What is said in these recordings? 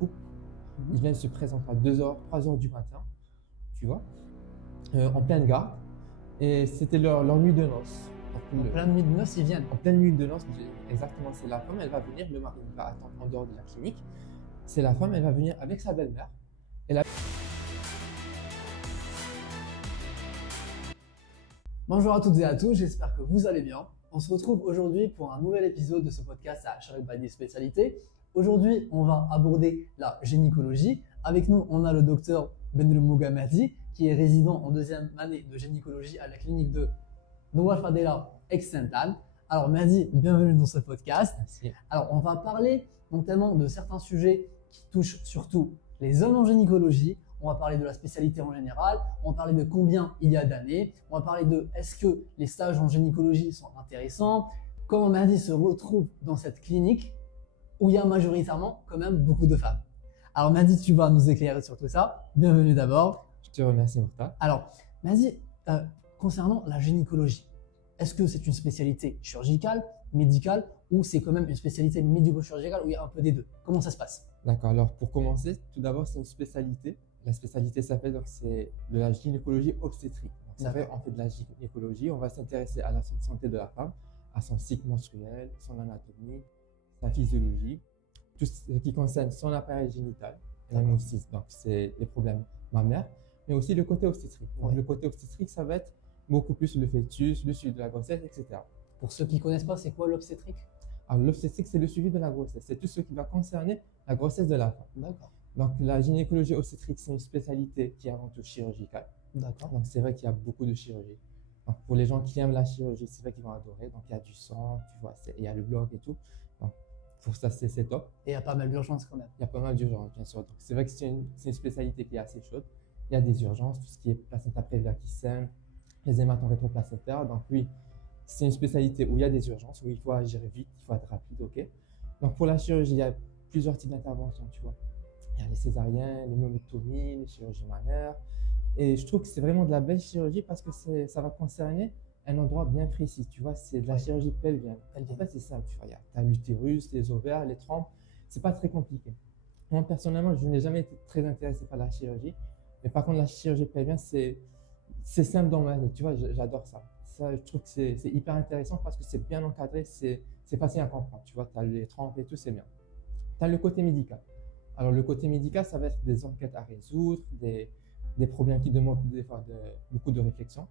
couple, ils viennent se présenter à 2h, 3h du matin, tu vois, en pleine garde. Et c'était leur nuit de noces. En pleine nuit de noces, ils viennent. En pleine nuit de noces, exactement, c'est la femme, elle va venir, le mari va attendre en dehors de la clinique. C'est la femme, elle va venir avec sa belle-mère. Bonjour à toutes et à tous, j'espère que vous allez bien. On se retrouve aujourd'hui pour un nouvel épisode de ce podcast à Sharif by Spécialité. Aujourd'hui, on va aborder la gynécologie. Avec nous, on a le docteur Benrou Mougamadi, qui est résident en deuxième année de gynécologie à la clinique de Noual Fadela Sainte-Anne. Alors Mehdi, bienvenue dans ce podcast. Merci. Alors on va parler notamment de certains sujets qui touchent surtout les hommes en gynécologie. On va parler de la spécialité en général, on va parler de combien il y a d'années, on va parler de est-ce que les stages en gynécologie sont intéressants, comment Mehdi se retrouve dans cette clinique où il y a majoritairement quand même beaucoup de femmes. Alors Mehdi, tu vas nous éclairer sur tout ça. Bienvenue d'abord. Je te remercie, Mourta. Alors Mehdi, concernant la gynécologie, est-ce que c'est une spécialité chirurgicale, médicale ou c'est quand même une spécialité médico-chirurgicale où il y a un peu des deux? Comment ça se passe? D'accord, alors pour commencer, tout d'abord, c'est une spécialité. La spécialité s'appelle donc c'est de la gynécologie obstétrique. Donc, c'est vrai, on fait de la gynécologie, on va s'intéresser à la santé de la femme, à son cycle menstruel, son anatomie, sa physiologie, tout ce qui concerne son appareil génital, même aussi, donc c'est les problèmes mammaires, mais aussi le côté obstétrique. Donc, le côté obstétrique, ça va être beaucoup plus le fœtus, le suivi de la grossesse, etc. Pour ceux qui ne connaissent pas, c'est quoi l'obstétrique? Alors, l'obstétrique, c'est le suivi de la grossesse. C'est tout ce qui va concerner la grossesse de la femme. D'accord. Donc, la gynécologie obstétrique, c'est une spécialité qui est avant tout chirurgicale. D'accord. Donc, c'est vrai qu'il y a beaucoup de chirurgie. Donc, pour les gens qui aiment la chirurgie, c'est vrai qu'ils vont adorer. Donc, il y a du sang, tu vois, il y a le bloc et tout. Donc, pour ça, c'est top. Et il y a pas mal d'urgences quand même. Il y a pas mal d'urgences, bien sûr. Donc, c'est vrai que c'est une spécialité qui est assez chaude. Il y a des urgences, tout ce qui est placenta prévia qui saigne, les hématomes rétroplacentaires. Donc, oui, c'est une spécialité où il y a des urgences, où il faut agir vite, il faut être rapide, ok. Donc, pour la chirurgie, il y a plusieurs types d'interventions, tu vois. Il y a les césariens, les myomectomies, les chirurgies mammaires. Et je trouve que c'est vraiment de la belle chirurgie parce que ça va concerner un endroit bien précis, tu vois. C'est de la chirurgie pelvienne. En fait, c'est simple, tu vois. Tu as l'utérus, les ovaires, les trompes. C'est pas très compliqué. Moi, personnellement, je n'ai jamais été très intéressé par la chirurgie. Mais par contre, la chirurgie pelvienne, c'est simple dans ma tête, tu vois. J'adore ça. Ça, je trouve que c'est hyper intéressant parce que c'est bien encadré, c'est facile à comprendre, tu vois. Tu as les trompes et tout, c'est bien. Tu as le côté médical. Alors, le côté médical, ça va être des enquêtes à résoudre, des problèmes qui demandent des fois beaucoup de réflexion.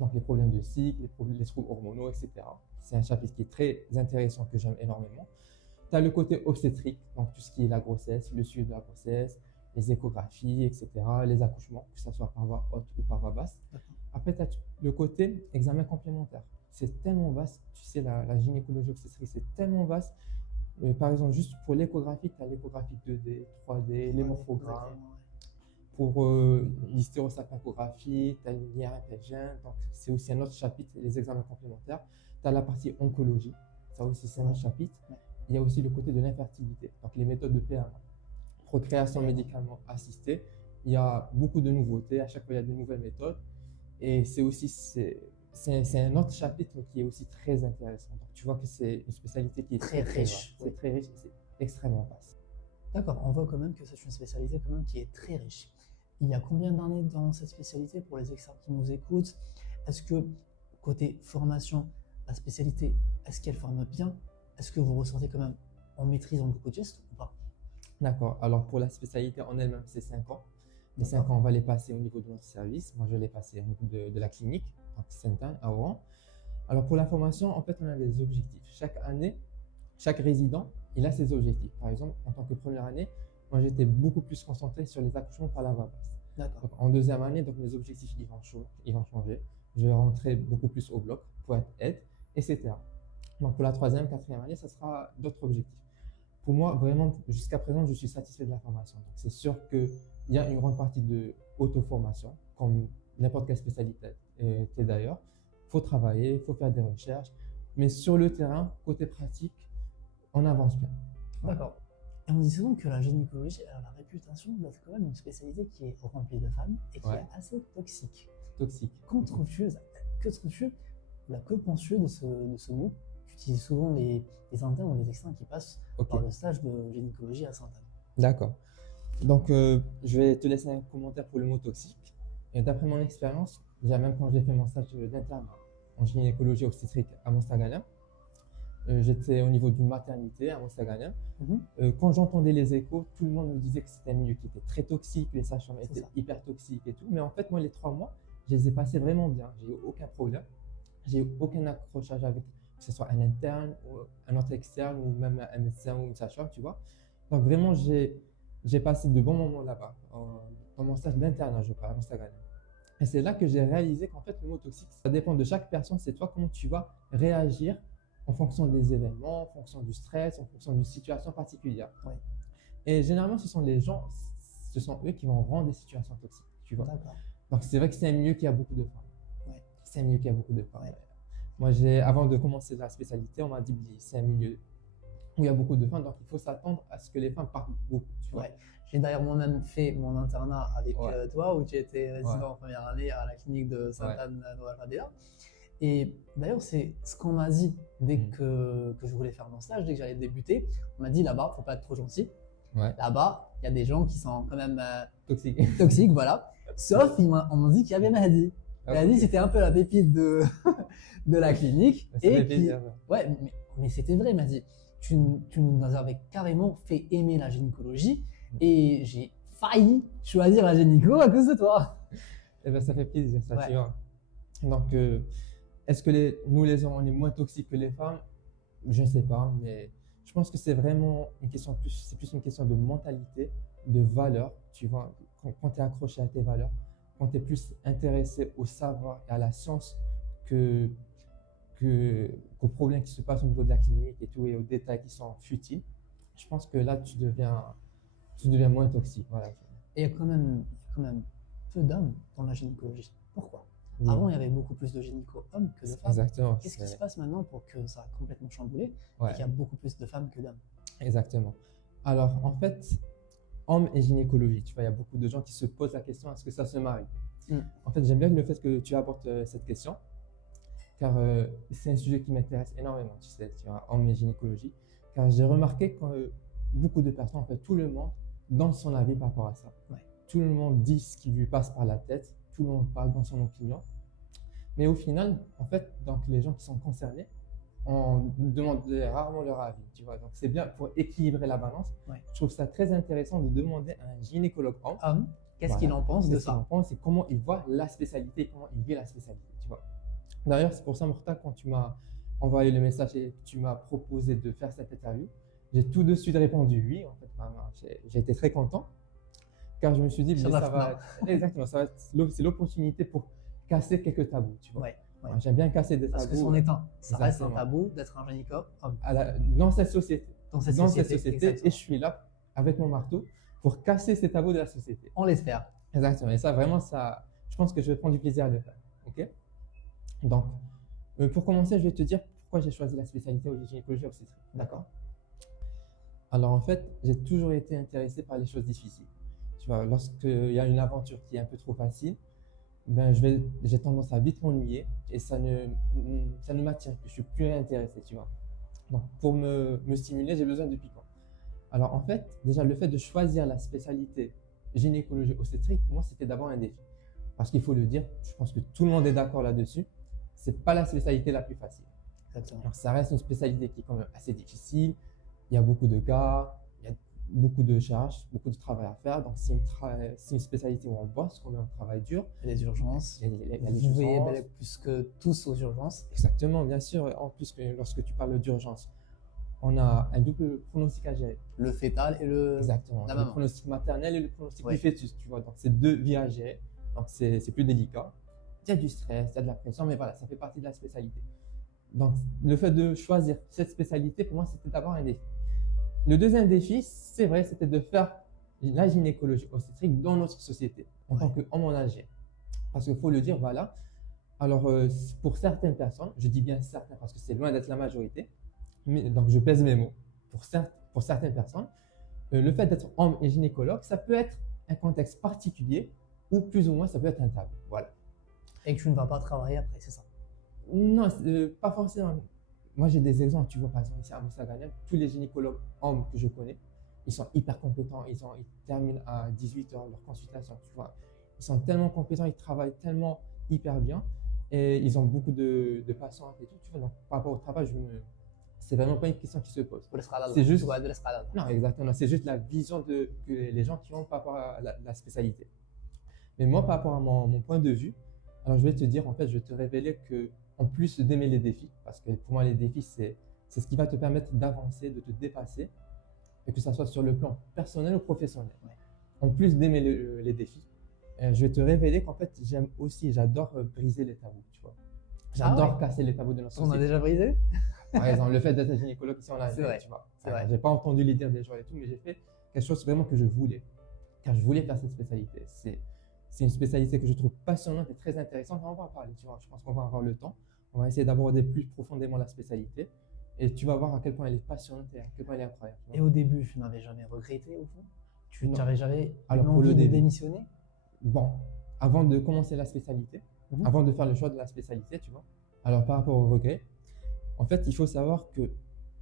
Donc, les problèmes de cycle, les troubles hormonaux, etc. C'est un chapitre qui est très intéressant, que j'aime énormément. Tu as le côté obstétrique, donc tout ce qui est la grossesse, le suivi de la grossesse, les échographies, etc., les accouchements, que ce soit par voie haute ou par voie basse. Après, tu as le côté examen complémentaire. C'est tellement vaste, tu sais, la gynécologie obstétrique, c'est tellement vaste. Par exemple, juste pour l'échographie, tu as l'échographie 2D, 3D, les morphogrammes. Pour l'hystérosalpingographie, tu as l'IRM pelvien. Donc, c'est aussi un autre chapitre, les examens complémentaires. Tu as la partie oncologie, ça aussi, c'est un autre chapitre. Il y a aussi le côté de l'infertilité, donc les méthodes de PMA, procréation médicalement assistée. Il y a beaucoup de nouveautés, à chaque fois, il y a de nouvelles méthodes. Et c'est un autre chapitre, mais qui est aussi très intéressant. Donc, tu vois que c'est une spécialité qui est très riche. C'est très riche et c'est extrêmement vaste. D'accord, on voit quand même que c'est une spécialité quand même qui est très riche. Il y a combien d'années dans cette spécialité pour les experts qui nous écoutent? Est-ce que côté formation, la spécialité, est-ce qu'elle forme bien? Est-ce que vous ressentez quand même en maîtrisant beaucoup de gestes ou pas? D'accord, alors pour la spécialité en elle-même, c'est 5 ans. Les 5 ans, on va les passer au niveau de notre service. Moi, je l'ai passé au niveau de la clinique, donc Sainte-Anne, à Oran. Alors pour la formation, en fait, on a des objectifs. Chaque année, chaque résident, il a ses objectifs. Par exemple, en tant que première année, moi, j'étais beaucoup plus concentré sur les accouchements par la voie basse. D'accord. En deuxième année, donc mes objectifs, ils vont changer. Je vais rentrer beaucoup plus au bloc pour être aide, etc. Donc pour la troisième, quatrième année, ça sera d'autres objectifs. Pour moi, vraiment, jusqu'à présent, je suis satisfait de la formation. Donc c'est sûr qu'il y a une grande partie de auto-formation, comme n'importe quelle spécialité d'ailleurs. Il faut travailler, il faut faire des recherches. Mais sur le terrain, côté pratique, on avance bien. D'accord. Et on dit souvent que la gynécologie a la réputation d'être quand même une spécialité qui est remplie de femmes et qui est assez toxique. Toxique. Que trouves-tu, que penses-tu de ce mot? Tu utilises souvent les internes ou les externes qui passent par le stage de gynécologie à Sainte-Anne. D'accord. Donc, je vais te laisser un commentaire pour le mot toxique. Et d'après mon expérience, déjà même quand j'ai fait mon stage d'internat en gynécologie obstétrique à Mostaganem, j'étais au niveau d'une maternité à Mostaganem. Mhm. Quand j'entendais les échos, tout le monde me disait que c'était un milieu qui était très toxique, les sages-femmes C'est étaient ça. hyper toxiques et tout. Mais en fait, moi, les 3 mois, je les ai passés vraiment bien. J'ai eu aucun problème. J'ai eu aucun accrochage avec, que ce soit un interne, ou un autre externe, ou même un médecin ou une sage-femme, tu vois. Donc vraiment, j'ai passé de bons moments là-bas, dans mon stage d'internat, je parle, à Mostaganem. Et c'est là que j'ai réalisé qu'en fait, le mot toxique, ça dépend de chaque personne. C'est toi comment tu vas réagir en fonction des événements, en fonction du stress, en fonction d'une situation particulière. Ouais. Et généralement, ce sont les gens, ce sont eux qui vont rendre des situations toxiques, tu vois. D'accord. Donc c'est vrai que c'est un milieu qui a beaucoup de femmes. Ouais. C'est un milieu qui a beaucoup de femmes. Ouais. Moi, avant de commencer la spécialité, on m'a dit c'est un milieu où il y a beaucoup de femmes, donc il faut s'attendre à ce que les femmes parlent beaucoup, tu vois. Ouais. J'ai d'ailleurs moi-même fait mon internat avec Ouais. toi, où tu étais résident Ouais. en première année à la clinique de Ouais. Sainte-Anne-Nouvelle-Fadela. Et d'ailleurs, c'est ce qu'on m'a dit dès Mhm. que je voulais faire mon stage, dès que j'allais débuter. On m'a dit là-bas, faut pas être trop gentil. Ouais. Là-bas, il y a des gens qui sont quand même Toxique. toxiques, voilà. Sauf, on m'a dit qu'il y avait Mahdi. Ah, Mahdi, ok. c'était un peu la pépite de, de la clinique. Ça fait Et qui, plaisir. ouais, mais c'était vrai, Mahdi. Tu nous avais carrément fait aimer la gynécologie et j'ai failli choisir la gynéco à cause de toi. Eh ben, ça fait plaisir, ça, Ouais. tu vois. Donc, est-ce que nous, les hommes, on est moins toxiques que les femmes? Je ne sais pas, mais je pense que c'est vraiment une question c'est plus une question de mentalité, de valeur, tu vois. Quand tu es accroché à tes valeurs, quand tu es plus intéressé au savoir et à la science que, qu'aux problèmes qui se passent au niveau de la clinique et tout, et aux détails qui sont futiles, je pense que là, tu deviens moins toxique. Voilà. Et il y a quand même peu d'hommes dans la gynécologie. Pourquoi? Oui. Avant, il y avait beaucoup plus de gynéco hommes que de femmes. Exactement. Qu'est-ce qui se passe maintenant pour que ça a complètement chamboulé et Ouais. qu'il y a beaucoup plus de femmes que d'hommes? Exactement. Alors, en fait, homme et gynécologie, tu vois, il y a beaucoup de gens qui se posent la question, est-ce que ça se marie? En fait, j'aime bien le fait que tu abordes cette question, car c'est un sujet qui m'intéresse énormément, tu sais, tu vois, homme et gynécologie, car j'ai remarqué que beaucoup de personnes, en fait, tout le monde donne son avis par rapport à ça. Ouais. Tout le monde dit ce qui lui passe par la tête, tout le monde parle dans son opinion, mais au final, en fait, donc les gens qui sont concernés, on demande rarement leur avis, tu vois. Donc c'est bien pour équilibrer la balance. Ouais. Je trouve ça très intéressant de demander à un gynécologue homme Homme, qu'est-ce voilà, qu'il en pense de qu'est-ce qu'il en ça? pense et comment il voit la spécialité, comment il vit la spécialité, tu vois. D'ailleurs, c'est pour ça, Mortal, quand tu m'as envoyé le message et que tu m'as proposé de faire cette interview, j'ai tout de suite répondu oui. En fait, vraiment, j'ai été très content, car je me suis dit, Ça mais va ça va faire. être, exactement, ça va être, c'est l'opportunité pour casser quelques tabous, tu vois. Ouais. Voilà, j'aime bien casser des Parce que tabous c'en est un. Ça reste un Exactement. tabou d'être un gynéco homme dans cette société. dans cette Dans société. cette société, Exactement. et je suis là avec mon marteau pour casser ces tabous de la société. On l'espère. Exactement. Et ça, vraiment, ça, je pense que je vais prendre du plaisir à le faire. Ok? Donc, pour commencer, je vais te dire pourquoi j'ai choisi la spécialité de gynécologie obstétrique. D'accord. Alors, en fait, j'ai toujours été intéressé par les choses difficiles. Tu vois, lorsqu'il y a une aventure qui est un peu trop facile, ben, j'ai tendance à vite m'ennuyer et ça ne m'attire plus. Je suis plus intéressé, tu vois. Donc, pour me stimuler, j'ai besoin de piquant. Alors, en fait, déjà, le fait de choisir la spécialité gynécologie obstétrique, pour moi, c'était d'abord un défi. Parce qu'il faut le dire, je pense que tout le monde est d'accord là-dessus, c'est pas la spécialité la plus facile. Exactement. Alors, ça reste une spécialité qui est quand même assez difficile. Il y a beaucoup de cas, il y a beaucoup de charges, beaucoup de travail à faire. Donc, c'est une spécialité où on bosse, qu'on on travaille dur. Les urgences. Il y a les Vous voyez urgences. plus que tous aux urgences. Exactement, bien sûr. En plus, lorsque tu parles d'urgence, on a un double pronostic à gérer. Le fœtal et le. Exactement. La Le maman. pronostic maternel et le pronostic Ouais. du fœtus, tu vois. Donc, c'est deux vies à gérer. Donc, c'est plus délicat. Il y a du stress, il y a de la pression, mais voilà, ça fait partie de la spécialité. Donc, le fait de choisir cette spécialité, pour moi, c'était d'abord un défi. Le deuxième défi, c'est vrai, c'était de faire la gynécologie obstétrique dans notre société, en tant qu'homme en âgé. Parce qu'il faut le dire, voilà. Alors, pour certaines personnes, je dis bien certaines parce que c'est loin d'être la majorité, mais, donc je pèse mes mots. Pour certaines personnes, le fait d'être homme et gynécologue, ça peut être un contexte particulier ou plus ou moins ça peut être un tabou. Voilà. Et que tu ne vas pas travailler après, c'est ça. Non, pas forcément. Moi, j'ai des exemples. Tu vois, par exemple, ici à Mostaganem, tous les gynécologues hommes que je connais, ils sont hyper compétents, ils terminent à 18h leur consultation, tu vois. Ils sont tellement compétents, ils travaillent tellement hyper bien et ils ont beaucoup de patience et tout, tu vois. Donc, par rapport au travail, c'est vraiment pas une question qui se pose. C'est juste, non, exactement, c'est juste la vision que les gens qui ont par rapport à la spécialité. Mais moi, par rapport à mon point de vue, alors je vais te dire, en fait, je vais te révéler que, en plus d'aimer les défis, parce que pour moi, les défis, c'est ce qui va te permettre d'avancer, de te dépasser, et que ça soit sur le plan personnel ou professionnel. Ouais. En plus d'aimer les défis, je vais te révéler qu'en fait, j'adore briser les tabous, tu vois. J'adore casser les tabous de notre société. On a déjà brisé? Par exemple, le fait d'être gynécologue ici en C'est vrai, tu vois. c'est vrai. J'ai pas entendu les dire des gens et tout, mais j'ai fait quelque chose vraiment que je voulais. Car je voulais faire cette spécialité. C'est une spécialité que je trouve passionnante et très intéressante. On va en parler, tu vois. Je pense qu'on va avoir le temps. On va essayer d'aborder plus profondément la spécialité. Et tu vas voir à quel point elle est passionnante et à quel point elle est incroyable. Et au début, tu n'avais jamais regretté au fond? Tu Non. n'avais jamais Alors, pour envie le de début. démissionner? Bon, avant de commencer la spécialité, avant de faire le choix de la spécialité, tu vois. Alors, par rapport au regret, en fait, il faut savoir que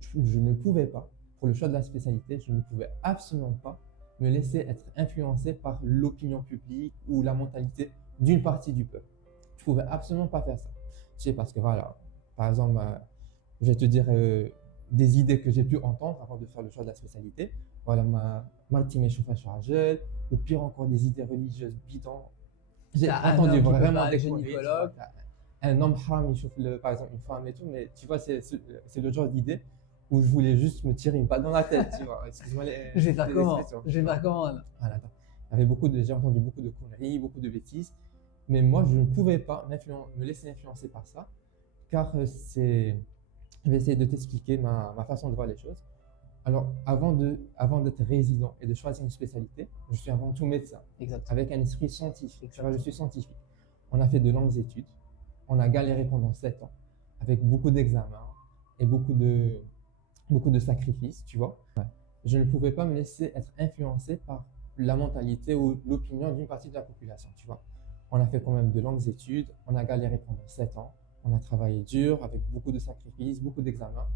je ne pouvais pas, pour le choix de la spécialité, je ne pouvais absolument pas me laisser être influencé par l'opinion publique ou la mentalité d'une partie du peuple. Je ne pouvais absolument pas faire ça. Tu sais, parce que voilà, par exemple, je vais te dire des idées que j'ai pu entendre avant de faire le choix de la spécialité. Voilà, Martine chauffage à gel, ou pire encore, des idées religieuses bidons. J'ai entendu vraiment des gynécologues. Un homme haram, il chauffe par exemple une femme et tout, mais tu vois, c'est le genre d'idée où je voulais juste me tirer une balle dans la tête, tu vois. Excuse-moi Je vais faire comment? expressions. Je vais faire comment? Voilà, j'ai entendu beaucoup de conneries, beaucoup de bêtises, mais moi, je ne pouvais pas me laisser influencer par ça, car je vais essayer de t'expliquer ma façon de voir les choses. Alors, avant d'être résident et de choisir une spécialité, je suis avant tout médecin, avec un esprit scientifique. Tu vois, je suis scientifique. On a fait de longues études, on a galéré pendant 7 ans, avec beaucoup d'examens et beaucoup de sacrifices, tu vois. Ouais. Je ne pouvais pas me laisser être influencé par la mentalité ou l'opinion d'une partie de la population, tu vois. On a fait quand même de longues études, on a galéré pendant 7 ans, on a travaillé dur, avec beaucoup de sacrifices, beaucoup d'examens.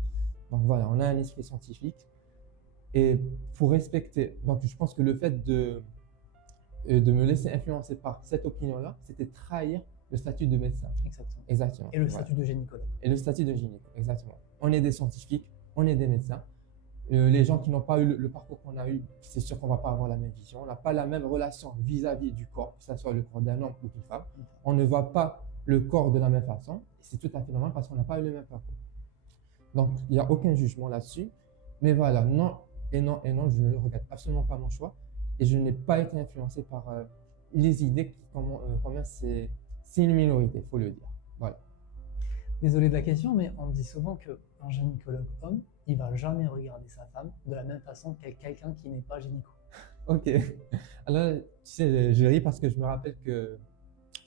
Donc voilà, on a un esprit scientifique. Et pour respecter, donc je pense que le fait de me laisser influencer par cette opinion-là, c'était trahir le statut de médecin. Exactement. Et le statut de gynécologue. Et le statut de gynéco, exactement. On est des scientifiques, on est des médecins. Les gens qui n'ont pas eu le parcours qu'on a eu, c'est sûr qu'on ne va pas avoir la même vision. On n'a pas la même relation vis-à-vis du corps, que ce soit le corps d'un homme ou d'une femme. On ne voit pas le corps de la même façon. C'est tout à fait normal parce qu'on n'a pas eu le même parcours. Donc, il n'y a aucun jugement là-dessus. Mais voilà, non, je ne regrette absolument pas mon choix. Et je n'ai pas été influencé par les idées combien c'est une minorité, il faut le dire. Voilà. Désolé de la question, mais on dit souvent qu'un gynécologue homme, il ne va jamais regarder sa femme de la même façon que quelqu'un qui n'est pas gynéco. Ok. Alors, tu sais, je ris parce que je me rappelle que,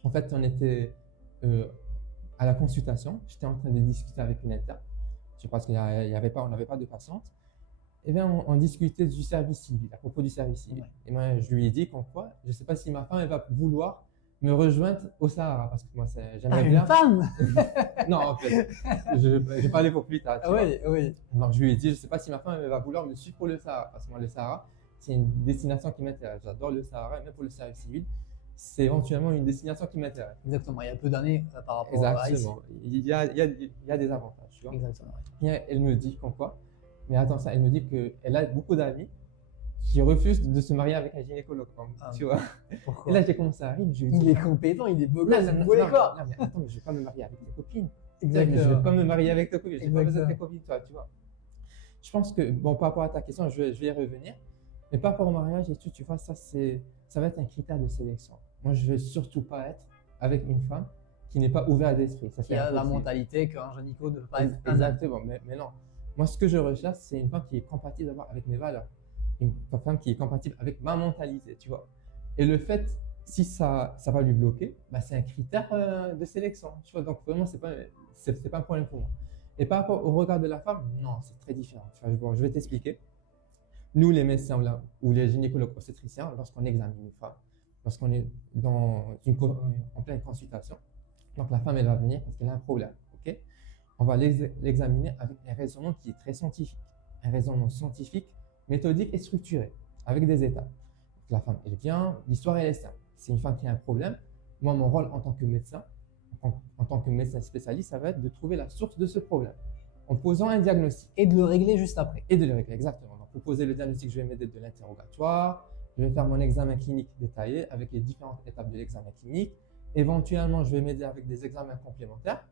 en fait, on était à la consultation. J'étais en train de discuter avec une interne. Je pense qu'on n'avait pas de patiente. Et bien, on discutait du service civil, à propos du service civil. Ouais. Et moi, je lui ai dit qu'en quoi, je ne sais pas si ma femme elle va vouloir me rejoindre au Sahara, parce que moi, j'aimerais bien. Une femme? Non, en fait, je parlais pour plus tard. Oui. Donc, je lui ai dit, je ne sais pas si ma femme elle va vouloir me suivre pour le Sahara, parce que moi, le Sahara, c'est une destination qui m'intéresse. J'adore le Sahara, et même pour le service civil, c'est éventuellement une destination qui m'intéresse. Exactement, il y a peu d'années par rapport à ici. Il y a des avantages. Tu vois. Exactement. Et elle me dit qu'en quoi, mais attends ça, elle me dit qu'elle a beaucoup d'amis qui refusent de se marier avec un gynécologue, tu vois. Pourquoi? Et là, j'ai commencé à rire. Il est compétent, il est beau gosse, vous voulez quoi? Non, mais attends, mais je ne vais pas me marier avec tes copines. Exactement. Je ne vais pas me marier avec tes copines, je n'ai pas besoin de tes copines, toi, tu vois. Je pense que, bon, par rapport à ta question, je vais y revenir. Mais par rapport au mariage et tout, tu vois, ça va être un critère de sélection. Moi, je ne veux surtout pas être avec une femme qui n'est pas ouverte d'esprit. Il y a la mentalité qu'un gynéco ne veut pas être. Exactement, mais non. Moi, ce que je recherche, c'est une femme qui est compatible avec mes valeurs. Une femme qui est compatible avec ma mentalité, tu vois. Et le fait, si ça va lui bloquer, bah, c'est un critère de sélection, tu vois. Donc, vraiment, c'est pas un problème pour moi. Et par rapport au regard de la femme, non, c'est très différent. Tu vois, bon, je vais t'expliquer. Nous, les médecins là, ou les gynécologues obstétriciens, lorsqu'on examine une femme, lorsqu'on est en pleine consultation, donc la femme, elle va venir parce qu'elle a un problème, ok? On va l'examiner avec un raisonnement qui est très scientifique. Un raisonnement scientifique méthodique et structurée, avec des étapes. La femme, elle vient, l'histoire, elle est simple. C'est une femme qui a un problème. Moi, mon rôle en tant que médecin, en tant que médecin spécialiste, ça va être de trouver la source de ce problème en posant un diagnostic. Et de le régler juste après. Et de le régler, exactement. Donc, pour poser le diagnostic, je vais m'aider de l'interrogatoire, je vais faire mon examen clinique détaillé avec les différentes étapes de l'examen clinique. Éventuellement, je vais m'aider avec des examens complémentaires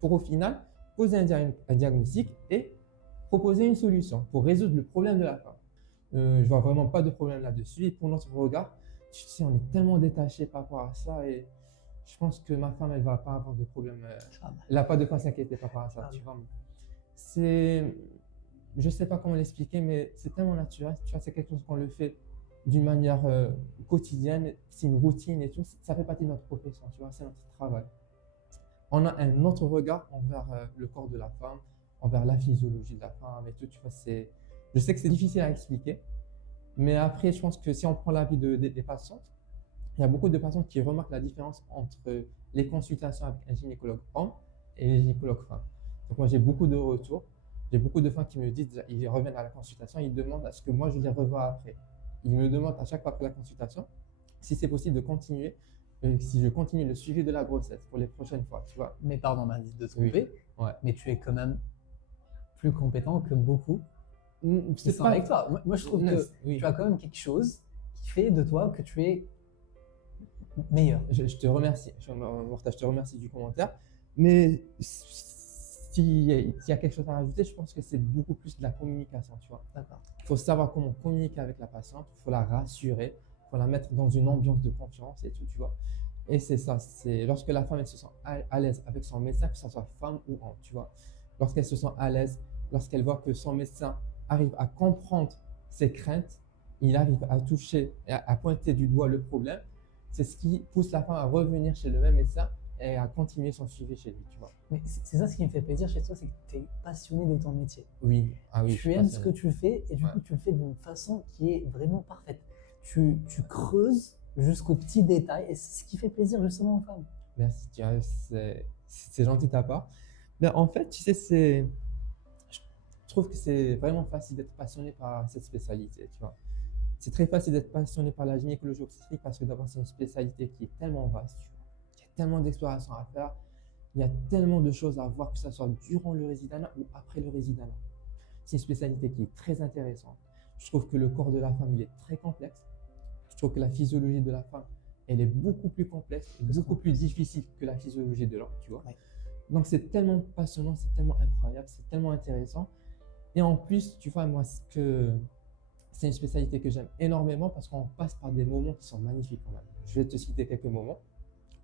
pour au final poser un diagnostic et proposer une solution pour résoudre le problème de la femme. Je vois vraiment pas de problème là-dessus. Et pour notre regard, tu sais, on est tellement détaché par rapport à ça et je pense que ma femme, elle va pas avoir de problème. Elle n'a pas de quoi s'inquiéter par rapport à ça, tu vois. Je sais pas comment l'expliquer, mais c'est tellement naturel. Tu vois, c'est quelque chose qu'on le fait d'une manière quotidienne. C'est une routine et tout. Ça fait partie de notre profession, tu vois. C'est notre travail. On a un autre regard envers le corps de la femme, envers la physiologie de la femme et tout. Tu vois, je sais que c'est difficile à expliquer, mais après, je pense que si on prend l'avis des patientes, il y a beaucoup de patientes qui remarquent la différence entre les consultations avec un gynécologue homme et les gynécologues femmes. Donc moi, j'ai beaucoup de retours. J'ai beaucoup de femmes qui me disent, ils reviennent à la consultation, ils demandent à ce que moi, je les revoie après. Ils me demandent à chaque fois après la consultation si c'est possible de continuer, si je continue le suivi de la grossesse pour les prochaines fois, tu vois. Mais pardon, Marie, de te tromper, Ouais. mais tu es quand même plus compétent que beaucoup qui sont avec toi. Moi, je trouve que tu as quand même quelque chose qui fait de toi que tu es meilleur. Je te remercie, Morta, je te remercie du commentaire. Mais s'il y a quelque chose à rajouter, je pense que c'est beaucoup plus de la communication, tu vois. D'accord. Il faut savoir comment communiquer avec la patiente, il faut la rassurer, il faut la mettre dans une ambiance de confiance et tout, tu vois. Et c'est ça, c'est lorsque la femme elle se sent à l'aise avec son médecin, que ce soit femme ou homme, tu vois. Lorsqu'elle se sent à l'aise, lorsqu'elle voit que son médecin arrive à comprendre ses craintes, il arrive à toucher, à pointer du doigt le problème, c'est ce qui pousse la femme à revenir chez le même médecin et à continuer son suivi chez lui, tu vois. Mais c'est ça ce qui me fait plaisir chez toi, c'est que tu es passionné de ton métier. Oui, oui. Tu aimes ce que tu fais et du coup tu le fais d'une façon qui est vraiment parfaite. Tu creuses jusqu'aux petits détails et c'est ce qui fait plaisir justement aux femmes. Merci, c'est gentil de ta part. Mais en fait, tu sais, je trouve que c'est vraiment facile d'être passionné par cette spécialité, tu vois. C'est très facile d'être passionné par la gynécologie obstétrique parce que d'abord c'est une spécialité qui est tellement vaste, tu vois. Il y a tellement d'explorations à faire, il y a tellement de choses à voir, que ce soit durant le résidenat ou après le résidenat. C'est une spécialité qui est très intéressante. Je trouve que le corps de la femme, il est très complexe. Je trouve que la physiologie de la femme, elle est beaucoup plus complexe et beaucoup plus difficile que la physiologie de l'homme, tu vois. Ouais. Donc c'est tellement passionnant, c'est tellement incroyable, c'est tellement intéressant. Et en plus, tu vois, moi, c'est une spécialité que j'aime énormément parce qu'on passe par des moments qui sont magnifiques quand même. Je vais te citer quelques moments.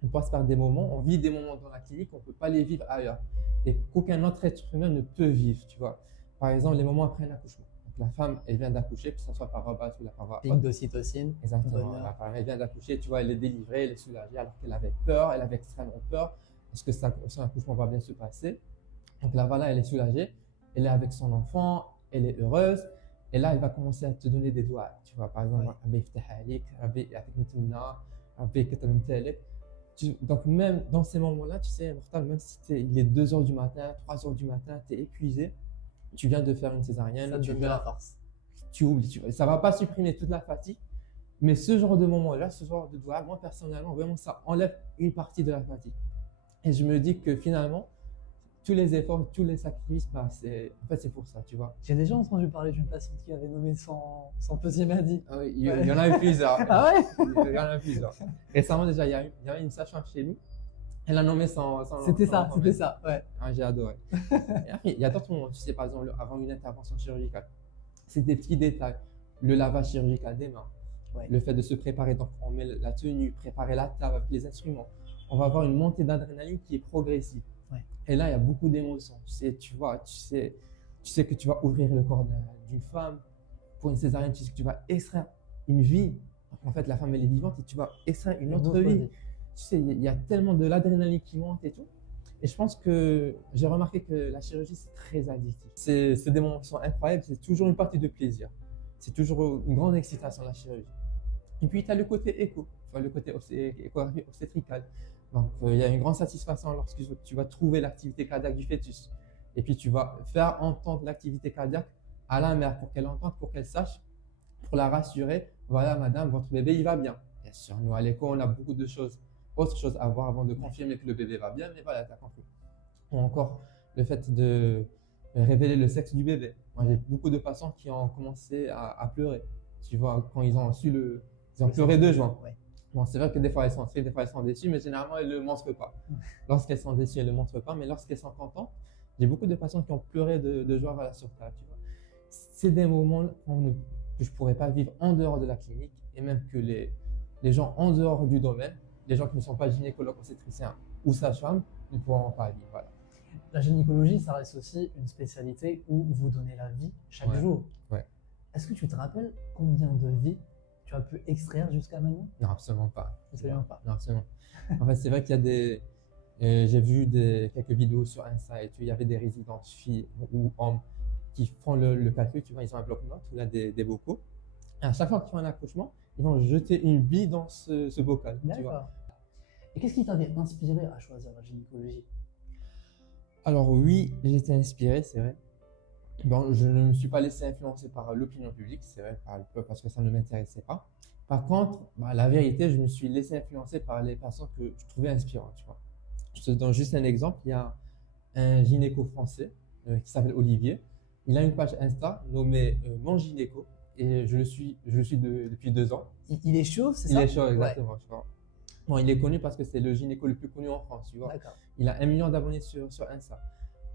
On passe par des moments, on vit des moments dans la clinique, on ne peut pas les vivre ailleurs. Et qu'aucun autre être humain ne peut vivre, tu vois. Par exemple, les moments après un accouchement. Donc, la femme, elle vient d'accoucher, que ce soit par voie basse ou par voie Pic haute. d'ocytocine. Exactement. La femme, elle vient d'accoucher, tu vois, elle est délivrée, elle est soulagée alors qu'elle avait peur, elle avait extrêmement peur. Est-ce que son accouchement va bien se passer? Donc là, voilà, elle est soulagée, elle est avec son enfant, elle est heureuse. Et là, elle va commencer à te donner des doigts. Tu vois, par exemple, donc même dans ces moments-là, tu sais, même si il est 2 h du matin, 3 h du matin, tu es épuisé, tu viens de faire une césarienne, Ça te donne de la force. Tu oublies, ça ne va pas supprimer toute la fatigue, mais ce genre de moment-là, ce genre de doigt, moi personnellement, vraiment, ça enlève une partie de la fatigue. Et je me dis que finalement, tous les efforts, tous les sacrifices, c'est pour ça, tu vois. J'ai déjà entendu parler d'une patiente qui avait nommé son petit Madi. Ah oui, il y en a eu plusieurs. Ah ouais? Il y en a eu plusieurs. Récemment, déjà, il y avait une sage-femme chez nous. Elle a nommé son C'était ça, ouais. Ah, j'ai adoré. Et après, il y a d'autres moments, tu sais, par exemple, avant une intervention chirurgicale, c'est des petits détails. Le lavage chirurgical des mains, le fait de se préparer, donc on met la tenue, préparer la table avec les instruments. On va avoir une montée d'adrénaline qui est progressive. Ouais. Et là, il y a beaucoup d'émotions. Tu sais que tu vas ouvrir le corps d'une femme pour une césarienne, tu sais que tu vas extraire une vie. En fait, la femme, elle est vivante et tu vas extraire une autre vie. Tu sais, il y a tellement de l'adrénaline qui monte et tout. Et je pense que j'ai remarqué que la chirurgie, c'est très addictif. C'est des moments qui sont incroyables. C'est toujours une partie de plaisir. C'est toujours une grande excitation, la chirurgie. Et puis, tu as le côté écho, le côté échographie obstétricale. Donc, il y a une grande satisfaction lorsque tu vas trouver l'activité cardiaque du fœtus. Et puis, tu vas faire entendre l'activité cardiaque à la mère pour qu'elle entende, pour qu'elle sache, pour la rassurer, voilà madame, votre bébé il va bien. Bien sûr, nous à l'école on a beaucoup de choses, autre chose à voir avant de confirmer que le bébé va bien, mais voilà, tu as compris. Ou encore le fait de révéler le sexe du bébé. Moi j'ai beaucoup de patients qui ont commencé à pleurer, tu vois, quand ils ont su ils ont pleuré de joie. Ouais. Bon, c'est vrai que des fois elles sont tristes, des fois elles sont déçues, mais généralement elles ne le montrent pas. Lorsqu'elles sont déçues, elles ne le montrent pas, mais lorsqu'elles sont contentes, j'ai beaucoup de patients qui ont pleuré de joie voilà, sur table, tu vois. C'est des moments que je ne pourrais pas vivre en dehors de la clinique et même que les gens en dehors du domaine, les gens qui ne sont pas gynécologues, obstétriciens ou sages-femmes, ne pourront pas vivre. Voilà. La gynécologie, ça reste aussi une spécialité où vous donnez la vie chaque Ouais. jour. Ouais. Est-ce que tu te rappelles combien de vies tu as pu extraire jusqu'à maintenant? Non, absolument pas. Absolument pas. Non, absolument. En fait, c'est vrai qu'il y a j'ai vu quelques vidéos sur Insta et tout, il y avait des résidentes filles ou hommes qui font le calcul, tu vois, ils ont un bloc-notes ou là des bocaux. Et à chaque fois qu'ils font un accouchement, ils vont jeter une bille dans ce bocal, tu vois. D'accord. Et qu'est-ce qui t'avait inspiré à choisir la gynécologie? Alors oui, j'ai été inspiré, c'est vrai. Bon, je ne me suis pas laissé influencer par l'opinion publique, c'est vrai, parce que ça ne m'intéressait pas. Par contre, la vérité, je me suis laissé influencer par les personnes que je trouvais inspirantes, tu vois. Je te donne juste un exemple. Il y a un gynéco français qui s'appelle Olivier. Il a une page Insta nommée Mon Gynéco et je le suis depuis 2 ans. Il est chauve, c'est Il ça? est chaud, exactement. Tu vois. Bon, il est connu parce que c'est le gynéco le plus connu en France, tu vois. D'accord. Il a 1 million d'abonnés sur Insta.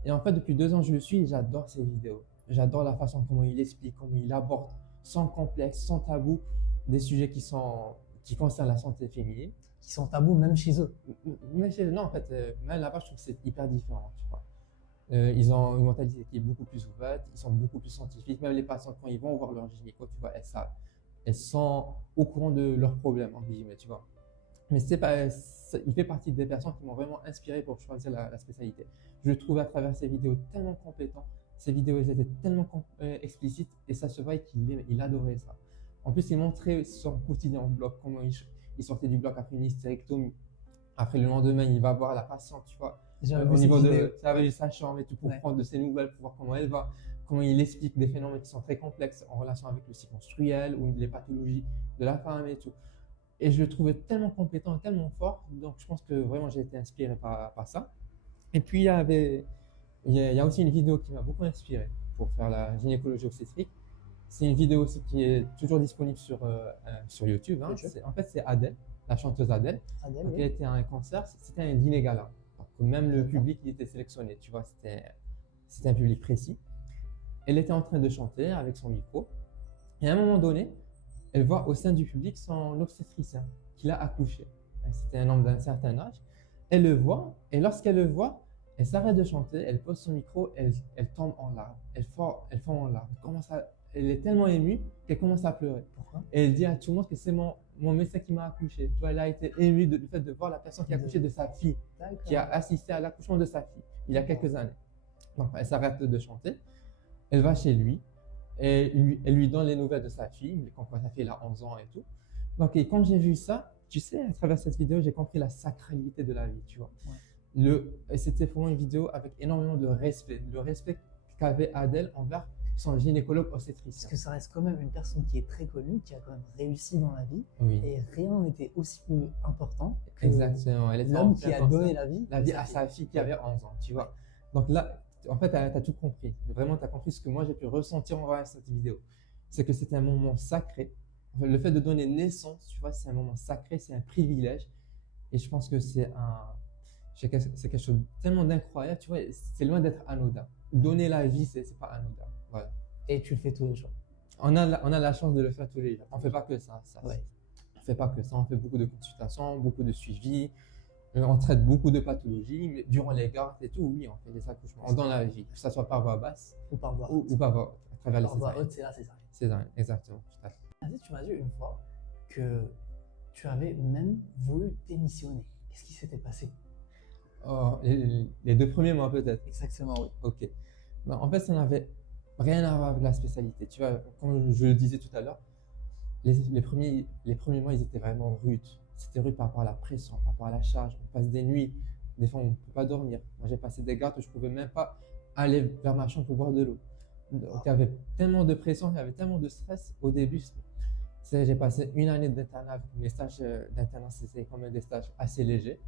Et en fait, depuis 2 ans, je le suis et j'adore ses vidéos. J'adore la façon comment il explique, comment il aborde, sans complexe, sans tabou, des sujets qui concernent la santé féminine. Qui sont tabous même chez eux. Mais non, en fait, même là-bas, je trouve que c'est hyper différent, tu vois. Ils ont une mentalité qui est beaucoup plus ouverte, ils sont beaucoup plus scientifiques. Même les patients, quand ils vont voir leur gynéco, tu vois, elles savent. Elles sont au courant de leurs problèmes, entre guillemets, tu vois. Mais il fait partie des personnes qui m'ont vraiment inspiré pour choisir la spécialité. Je le trouvais à travers ses vidéos tellement compétent, ses vidéos elles étaient tellement explicites et ça se voit qu'il adorait ça. En plus, il montrait son quotidien en bloc, comment il sortait du bloc après une hystérectomie. Après le lendemain, il va voir la patiente, tu vois, au niveau de sa chambre et tout, pour prendre de ses nouvelles, pour voir comment elle va, comment il explique des phénomènes qui sont très complexes en relation avec le cycle menstruel ou les pathologies de la femme et tout. Et je le trouvais tellement compétent, tellement fort, donc je pense que vraiment j'ai été inspiré par ça. Et puis il y a aussi une vidéo qui m'a beaucoup inspiré pour faire la gynécologie obstétrique. C'est une vidéo aussi qui est toujours disponible sur YouTube. Hein. En fait, c'est Adèle, la chanteuse Adèle. Adèle, Donc, oui. elle était à un concert, c'était un dîner gala. Donc, même le public il était sélectionné, tu vois, c'était un public précis. Elle était en train de chanter avec son micro. Et à un moment donné, elle voit au sein du public son obstétricien qui l'a accouché. C'était un homme d'un certain âge. Elle le voit, et lorsqu'elle le voit, elle s'arrête de chanter, elle pose son micro, elle tombe en larmes. Elle fond en larmes. Elle est tellement émue qu'elle commence à pleurer. Pourquoi? Et elle dit à tout le monde que c'est mon médecin qui m'a accouché. Tu vois, elle a été émue du fait de voir la personne qui a accouché de sa fille, qui a assisté à l'accouchement de sa fille il y a quelques années. Donc, elle s'arrête de chanter, elle va chez lui, et elle lui donne les nouvelles de sa fille, quand sa fille a 11 ans et tout. Donc, et quand j'ai vu ça, tu sais, à travers cette vidéo, j'ai compris la sacralité de la vie, tu vois. Ouais. Et c'était vraiment une vidéo avec énormément de respect, le respect qu'avait Adèle envers son gynécologue obstétricien. Parce que ça reste quand même une personne qui est très connue, qui a quand même réussi dans la vie, Oui. et rien n'était aussi peu important que Exactement. l'homme qui a donné la vie à sa fille qui avait 11 ans, tu vois. Donc là, en fait, tu as tout compris. Vraiment, tu as compris ce que moi j'ai pu ressentir en voyant cette vidéo. C'est que c'était un moment sacré. Le fait de donner naissance, tu vois, c'est un moment sacré, c'est un privilège. Et je pense que c'est quelque chose de tellement d'incroyable, tu vois, c'est loin d'être anodin. Donner la vie, c'est pas anodin. Voilà. Et tu le fais tous les jours. On a la chance de le faire tous les jours. On ne fait pas que ça. Ouais. On ne fait pas que ça. On fait beaucoup de consultations, beaucoup de suivi. On traite beaucoup de pathologies. Mais durant les gardes et tout, oui, on fait des accouchements. On donne la vie, que ce soit par voie basse Ou par voie ou par voie à travers les par voie césariennes. haute, c'est la césarienne. Césarienne, exactement. Tout à fait. Tu m'as dit une fois que tu avais même voulu démissionner. Qu'est-ce qui s'était passé? Oh, les 2 premiers mois peut-être. Exactement, oui. Ok. Non, en fait, ça n'avait rien à voir avec la spécialité. Tu vois, comme je le disais tout à l'heure, les premiers mois, ils étaient vraiment rudes. C'était rude par rapport à la pression, par rapport à la charge. On passe des nuits. Des fois, on ne peut pas dormir. Moi, j'ai passé des gardes où je ne pouvais même pas aller vers ma chambre pour boire de l'eau. Donc, il y avait tellement de pression, il y avait tellement de stress au début. J'ai passé une année d'internat. Mes stages d'internat, c'était quand même des stages assez légers.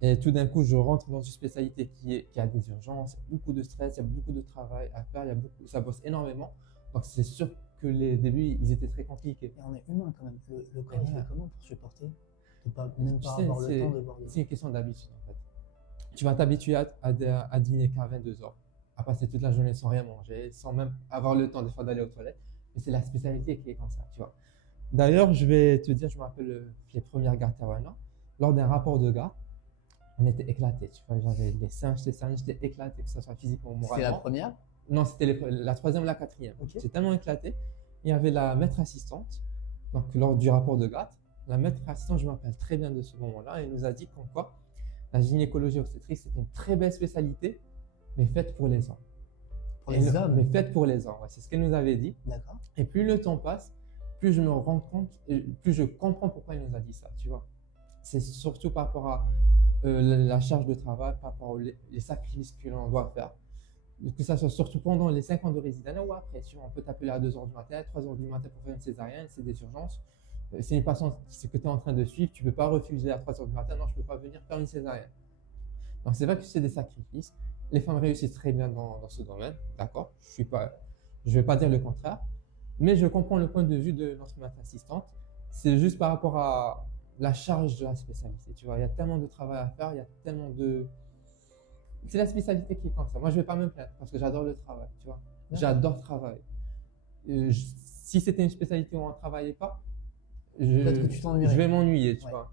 Et tout d'un coup, je rentre dans une spécialité qui a des urgences, beaucoup de stress, il y a beaucoup de travail à faire, ça bosse énormément. Donc, c'est sûr que les débuts, ils étaient très compliqués. Et on est humain quand même. Le corps, il voilà. fait comment pour supporter? Même Tu pas sais, avoir le temps de voir c'est une question d'habitude en fait. Tu vas t'habituer à dîner qu'à 22 heures, à passer toute la journée sans rien manger, sans même avoir le temps des fois d'aller aux toilettes. Mais c'est la spécialité qui est comme ça, tu vois. D'ailleurs, je vais te dire, je me rappelle les premières gardes Tawana, lors d'un rapport de garde, on était éclatés, tu vois. J'avais les seins, j'étais éclaté, que ce soit physiquement ou moralement. C'était la première? Non, c'était la troisième ou la quatrième. Okay. J'étais tellement éclaté. Il y avait la maître assistante, donc lors du rapport de garde, la maître assistante, je me rappelle très bien de ce moment-là, elle nous a dit qu'en quoi la gynécologie obstétrique, c'était une très belle spécialité, mais faite pour les hommes. Pour les hommes? Mais faite pour les hommes, ouais, c'est ce qu'elle nous avait dit. D'accord. Et plus le temps passe, plus je me rends compte, et plus je comprends pourquoi elle nous a dit ça, tu vois. C'est surtout par rapport à la charge de travail, par rapport aux les sacrifices que l'on doit faire. Que ça soit surtout pendant les 5 ans de résidence ou après. Tu vois, on peut t'appeler à 2 h du matin, 3 h du matin pour faire une césarienne, c'est des urgences. C'est une patiente que tu es en train de suivre, tu ne peux pas refuser à 3 h du matin, non, je ne peux pas venir faire une césarienne. Donc c'est vrai que c'est des sacrifices. Les femmes réussissent très bien dans ce domaine, d'accord? Je ne vais pas dire le contraire, mais je comprends le point de vue de notre maître assistante. C'est juste par rapport à la charge de la spécialité. Tu vois, il y a tellement de travail à faire, il y a tellement de. C'est la spécialité qui est comme ça. Moi, je ne vais pas me plaindre parce que j'adore le travail, tu vois. J'adore travailler. Si c'était une spécialité où on ne travaillait pas, peut-être que tu t'ennuierais. Je vais m'ennuyer, tu vois.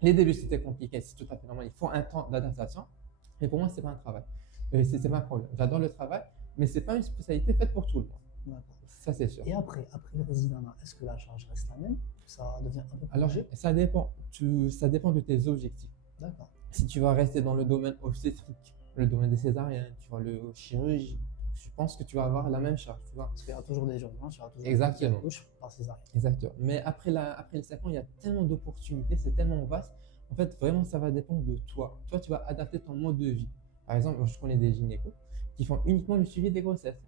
Les débuts, c'était compliqué, c'est tout à fait normal. Il faut un temps d'adaptation. Mais pour moi, ce n'est pas un travail. C'est pas un problème. J'adore le travail, mais ce n'est pas une spécialité faite pour tout le monde. Ça, c'est sûr. Et après le résidence, est-ce que la charge reste la même? Ça devient un peu plus Alors, léger? ça dépend. Ça dépend de tes objectifs. D'accord. Si tu vas rester dans le domaine obstétrique, le domaine des césariennes, tu vois, le chirurgie, je pense que tu vas avoir la même charge, tu vois. Parce qu'il y aura toujours des urgences, il y aura toujours exactement. des accouchent par césarienne. Exactement. Mais après les 5 ans, il y a tellement d'opportunités, c'est tellement vaste. En fait, vraiment, ça va dépendre de toi. Toi, tu vas adapter ton mode de vie. Par exemple, je connais des gynécos qui font uniquement le suivi des grossesses.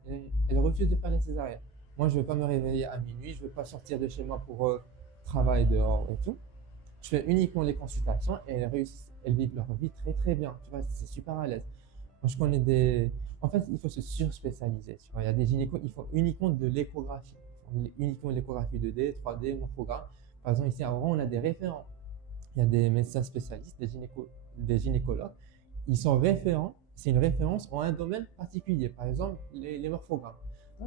Elles refusent de faire les césariennes. Moi, je ne vais pas me réveiller à minuit, je ne vais pas sortir de chez moi pour travailler dehors et tout. Je fais uniquement les consultations et elles vivent leur vie très très bien. Tu vois, c'est super à l'aise. Moi, je connais des. En fait, il faut se surspécialiser. Tu vois, il y a des gynécos, ils font uniquement de l'échographie. Uniquement l'échographie 2D, 3D, morphogramme. Par exemple, ici à Oran, on a des référents. Il y a des médecins spécialistes, des gynécologues. Ils sont référents, c'est une référence en un domaine particulier. Par exemple, les morphogrammes.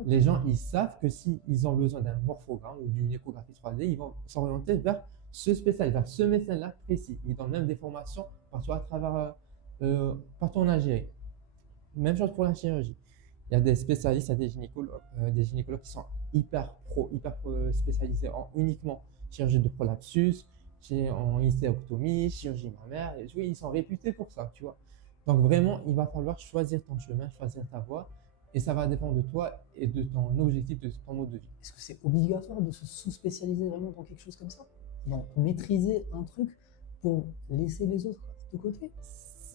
Les gens, ils savent que s'ils ont besoin d'un morphogramme ou d'une échographie 3D, ils vont s'orienter vers ce spécialiste, vers ce médecin-là précis. Ils donnent même des formations partout à travers, partout en Algérie. Même chose pour la chirurgie. Il y a des spécialistes, il y a des gynécologues qui sont hyper spécialisés en uniquement chirurgie de prolapsus, en hystérectomie, chirurgie mammaire. Et oui, ils sont réputés pour ça, tu vois. Donc vraiment, il va falloir choisir ton chemin, choisir ta voie. Et ça va dépendre de toi et de ton objectif, de ton mode de vie. Est-ce que c'est obligatoire de se sous-spécialiser vraiment dans quelque chose comme ça? Donc, maîtriser un truc pour laisser les autres de côté?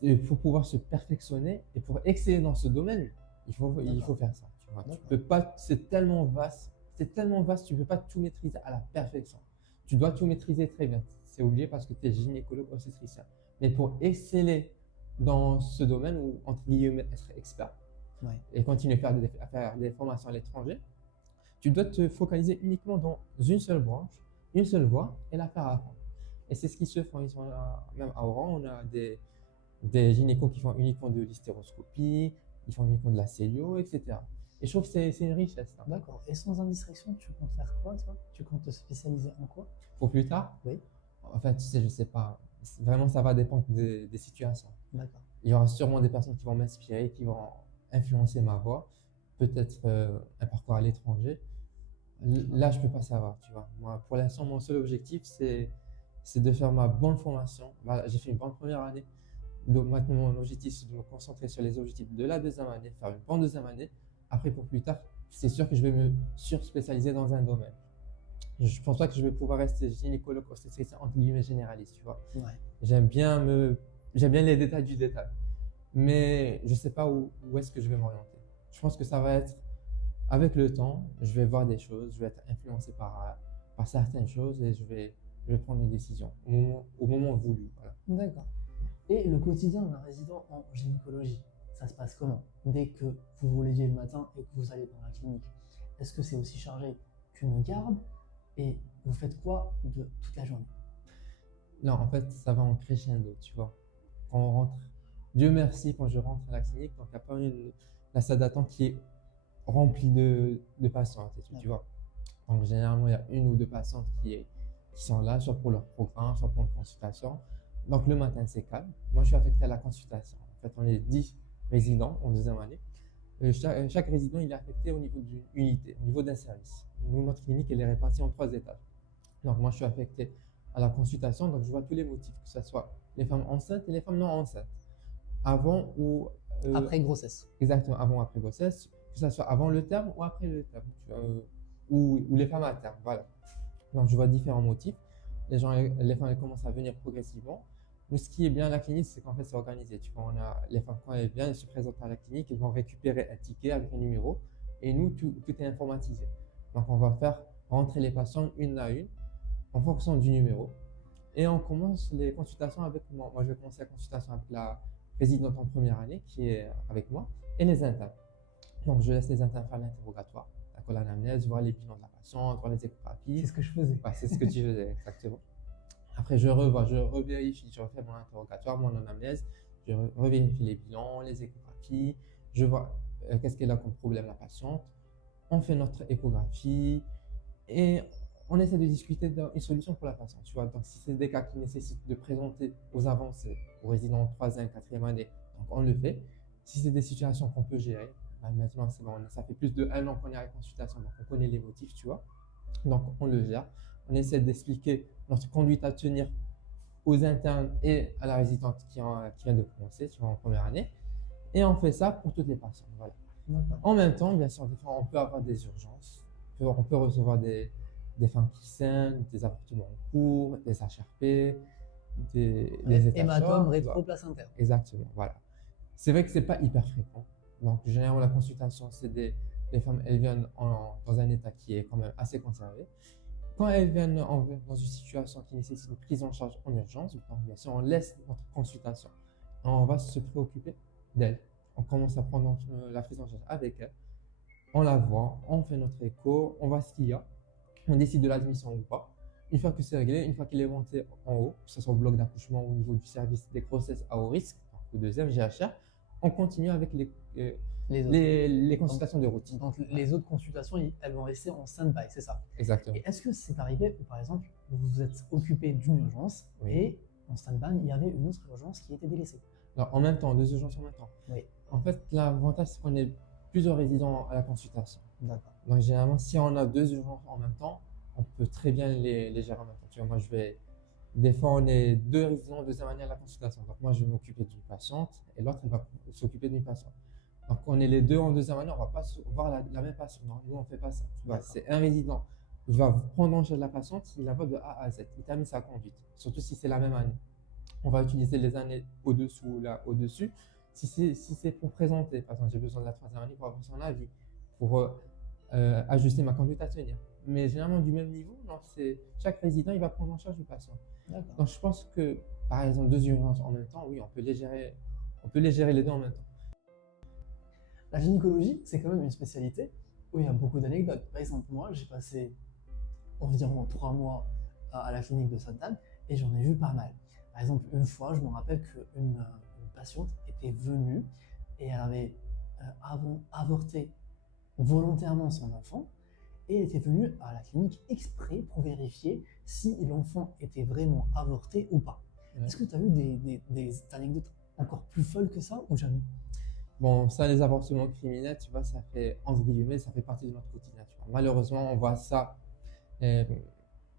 Il faut pouvoir se perfectionner et pour exceller dans ce domaine, il faut faire ça. Tu vois. Tu peux pas, c'est tellement vaste, tu ne peux pas tout maîtriser à la perfection. Tu dois tout maîtriser très bien. C'est obligé parce que tu es gynécologue obstétricien. Mais pour exceller dans ce domaine ou entre guillemets être expert, et continuer à faire des formations à l'étranger, tu dois te focaliser uniquement dans une seule branche, une seule voie et la faire à fond. Et c'est ce qui se fait ici, même à Oran, on a des gynécos qui font uniquement de l'hystéroscopie, ils font uniquement de la cellio, etc. Et je trouve que c'est une richesse. Hein. D'accord. Et sans indiscrétion, tu comptes faire quoi, toi? Tu comptes te spécialiser en quoi? Pour plus tard? Oui. En fait, je ne sais pas. Vraiment, ça va dépendre des situations. D'accord. Il y aura sûrement des personnes qui vont m'inspirer, qui vont influencer ma voie, peut-être un parcours à l'étranger. Là, je ne peux pas savoir, tu vois. Moi, pour l'instant, mon seul objectif, c'est de faire ma bonne formation. Voilà, j'ai fait une bonne première année. Donc maintenant, mon objectif, c'est de me concentrer sur les objectifs de la deuxième année, faire une bonne deuxième année. Après, pour plus tard, c'est sûr que je vais me surspécialiser dans un domaine. Je ne pense pas que je vais pouvoir rester gynécologue obstétricien entre guillemets généraliste, tu vois. Ouais. J'aime bien les détails du détail. Mais je ne sais pas où est-ce que je vais m'orienter. je pense que ça va être, avec le temps, je vais voir des choses, je vais être influencé par certaines choses et je vais prendre une décision au moment voulu. Voilà. D'accord. Et le quotidien d'un résident en gynécologie, ça se passe comment? Dès que vous vous levez le matin et que vous allez dans la clinique, est-ce que c'est aussi chargé qu'une garde? Et vous faites quoi de toute la journée? Non, en fait, ça va en crescendo, tu vois. Quand on rentre, Dieu merci, quand je rentre à la clinique, donc il n'y a pas la salle d'attente qui est remplie de patientes, et tout, tu vois. Donc généralement, il y a une ou deux patientes qui sont là, soit pour leur programme, soit pour une consultation. Donc le matin, c'est calme. Moi, je suis affecté à la consultation. En fait, on est 10 résidents en deuxième année. Chaque résident, il est affecté au niveau d'une unité, au niveau d'un service. Nous, notre clinique, elle est répartie en 3 étages. Donc moi, je suis affecté à la consultation, donc je vois tous les motifs, que ce soit les femmes enceintes et les femmes non enceintes. Avant ou Après grossesse. exactement, avant ou après grossesse, que ce soit avant le terme ou après le terme, tu vois, ou les femmes à terme, voilà. Donc je vois différents motifs. Les femmes elles commencent à venir progressivement. Mais ce qui est bien à la clinique, c'est qu'en fait c'est organisé. Tu vois, les femmes quand elles viennent, elles se présentent à la clinique, elles vont récupérer un ticket avec un numéro, et nous tout est informatisé. Donc on va faire rentrer les patients une à une en fonction du numéro. Et on commence les consultations avec moi. Moi, je vais commencer la consultation avec la résidente en première année qui est avec moi et les internes. Donc, je laisse les internes faire l'interrogatoire, d'accord, l'anamnèse, voir les bilans de la patiente, voir les échographies. C'est ce que je faisais. Ouais, c'est ce que tu faisais, exactement. Après, je revérifie, je refais mon interrogatoire, mon anamnèse, je revérifie les bilans, les échographies, je vois qu'est-ce qu'elle a comme problème la patiente. On fait notre échographie et on essaie de discuter d'une solution pour la patiente. Tu vois, donc si c'est des cas qui nécessitent de présenter aux avancées, aux résidents en 3e, 4e année, donc on le fait. Si c'est des situations qu'on peut gérer, ben maintenant c'est bon, ça fait plus de 1 an qu'on est à la consultation, donc on connaît les motifs, tu vois. Donc on le gère. On essaie d'expliquer notre conduite à tenir aux internes et à la résidente qui vient de commencer, tu vois, en première année. Et on fait ça pour toutes les patientes. Voilà. En même temps, bien sûr, des fois, on peut avoir des urgences. On peut recevoir des femmes qui saignent, des avortements en cours, des HRP, des états Hématome chocs, rétro-placentaire. exactement, voilà. C'est vrai que c'est pas hyper fréquent. Donc, généralement, la consultation, les femmes, elles viennent dans un état qui est quand même assez conservé. Quand elles viennent dans une situation qui nécessite une prise en charge en urgence, donc bien sûr, on laisse notre consultation. On va se préoccuper d'elle. On commence à prendre la prise en charge avec elle. On la voit, on fait notre écho, on voit ce qu'il y a. On décide de l'admission ou pas. Une fois que c'est réglé, une fois qu'il est monté en haut, que ce soit au bloc d'accouchement ou au niveau du service des grossesses à haut risque, le deuxième GHR, on continue avec les consultations de routine. Donc les autres consultations, elles vont rester en stand-by, c'est ça? Exactement. Et est-ce que c'est arrivé où, par exemple, vous vous êtes occupé d'une urgence et en stand-by, il y avait une autre urgence qui était délaissée? Alors, en même temps, 2 urgences en même temps. Oui. En fait, l'avantage, c'est qu'on est plusieurs résidents à la consultation. D'accord. Donc, généralement, si on a 2 urgences en même temps, on peut très bien les gérer en même temps. Tu vois, moi, des fois, on est 2 résidents en deuxième année à la consultation. Donc, moi, je vais m'occuper d'une patiente et l'autre, elle va s'occuper d'une patiente. Donc, on est les deux en deuxième année, on ne va pas voir la même patiente. Non, nous, on ne fait pas ça. C'est un résident. Il va prendre en charge la patiente, il la va de A à Z. Il termine sa conduite, surtout si c'est la même année. On va utiliser les années au-dessous ou là au-dessus. Si c'est pour présenter, par exemple, j'ai besoin de la 3e année pour avoir son avis, pour ajuster ma conduite à tenir. Mais généralement du même niveau, donc chaque résident il va prendre en charge le patient. Donc je pense que par exemple 2 urgences en même temps, oui, on peut les gérer les deux en même temps. La gynécologie, c'est quand même une spécialité où il y a beaucoup d'anecdotes. Par exemple, moi, j'ai passé environ 3 mois à la clinique de Sainte-Anne et j'en ai vu pas mal. Par exemple, une fois, je me rappelle qu'une patiente était venue et elle avait avorté volontairement son enfant et elle était venue à la clinique exprès pour vérifier si l'enfant était vraiment avorté ou pas. Ouais. Est-ce que tu as eu des anecdotes encore plus folles que ça ou jamais? Bon, ça, les avortements criminels, tu vois, ça fait, entre guillemets, ça fait partie de notre quotidien. Tu vois. Malheureusement, on voit ça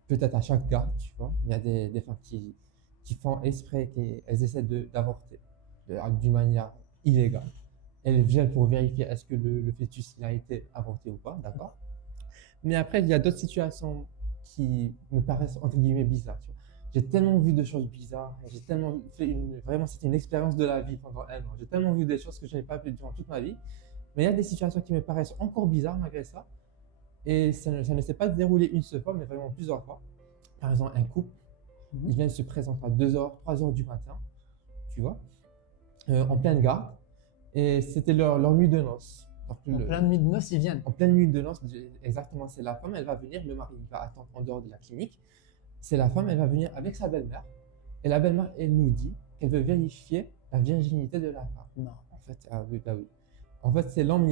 peut-être à chaque garde, tu vois. Il y a des femmes qui font exprès, elles essaient d'avorter d'une manière illégale. Elles viennent pour vérifier est-ce que le fœtus il a été avorté ou pas, d'accord? Mais après, il y a d'autres situations qui me paraissent, entre guillemets, bizarres, tu vois. J'ai tellement vu de choses bizarres, j'ai tellement fait vraiment, c'était une expérience de la vie pendant 1 an. J'ai tellement vu des choses que je n'avais pas vues durant toute ma vie. Mais il y a des situations qui me paraissent encore bizarres malgré ça. Et ça ne s'est pas déroulé une seule fois, mais vraiment plusieurs fois. Par exemple, un couple, Mhm. ils viennent se présenter à 2h, 3h du matin, tu vois, en pleine garde. Et c'était leur nuit de noces. Donc, En pleine nuit de noces, ils viennent. en pleine nuit de noces, exactement, c'est la femme, elle va venir, le mari il va attendre en dehors de la clinique. C'est la femme, elle va venir avec sa belle-mère. Et la belle-mère, elle nous dit qu'elle veut vérifier la virginité de la femme. Non. En fait, oui, bah oui. En fait, c'est l'homme,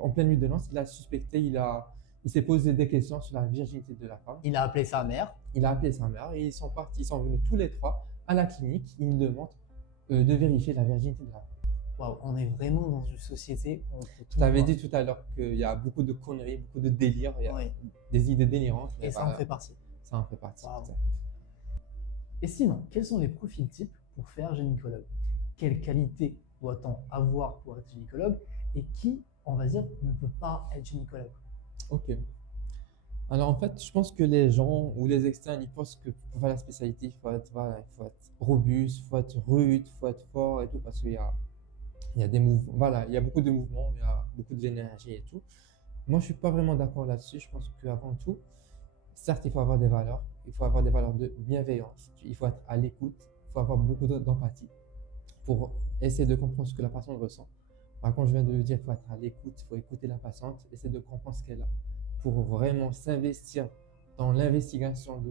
en pleine nuit de noces, il a suspecté, il s'est posé des questions sur la virginité de la femme. Il a appelé sa mère. Il a appelé sa mère et ils sont venus tous les trois à la clinique. Ils demandent de vérifier la virginité de la femme. Waouh, on est vraiment dans une société où on peut tout Je t'avais voir. dit tout à l'heure qu'il y a beaucoup de conneries, beaucoup de délires, il y a Oui. des idées délirantes. Et mais ça en voilà, fait partie. ça en fait partie. Waouh. Et sinon, quels sont les profils types pour faire gynécologue? Quelles qualités doit-on avoir pour être gynécologue? Et qui, on va dire, ne peut pas être gynécologue? Ok. Alors en fait, je pense que les gens ou les externes, ils pensent que pour faire la spécialité, voilà, il faut être robuste, il faut être rude, il faut être fort et tout, parce il y a des mouvements, voilà, il y a beaucoup de mouvements, il y a beaucoup d'énergie et tout. Moi, je suis pas vraiment d'accord là-dessus. Je pense qu'avant tout, certes, il faut avoir des valeurs. Il faut avoir des valeurs de bienveillance. Il faut être à l'écoute. Il faut avoir beaucoup d'empathie pour essayer de comprendre ce que la patiente ressent. Par contre, je viens de le dire, il faut être à l'écoute. Il faut écouter la patiente, essayer de comprendre ce qu'elle a pour vraiment s'investir dans l'investigation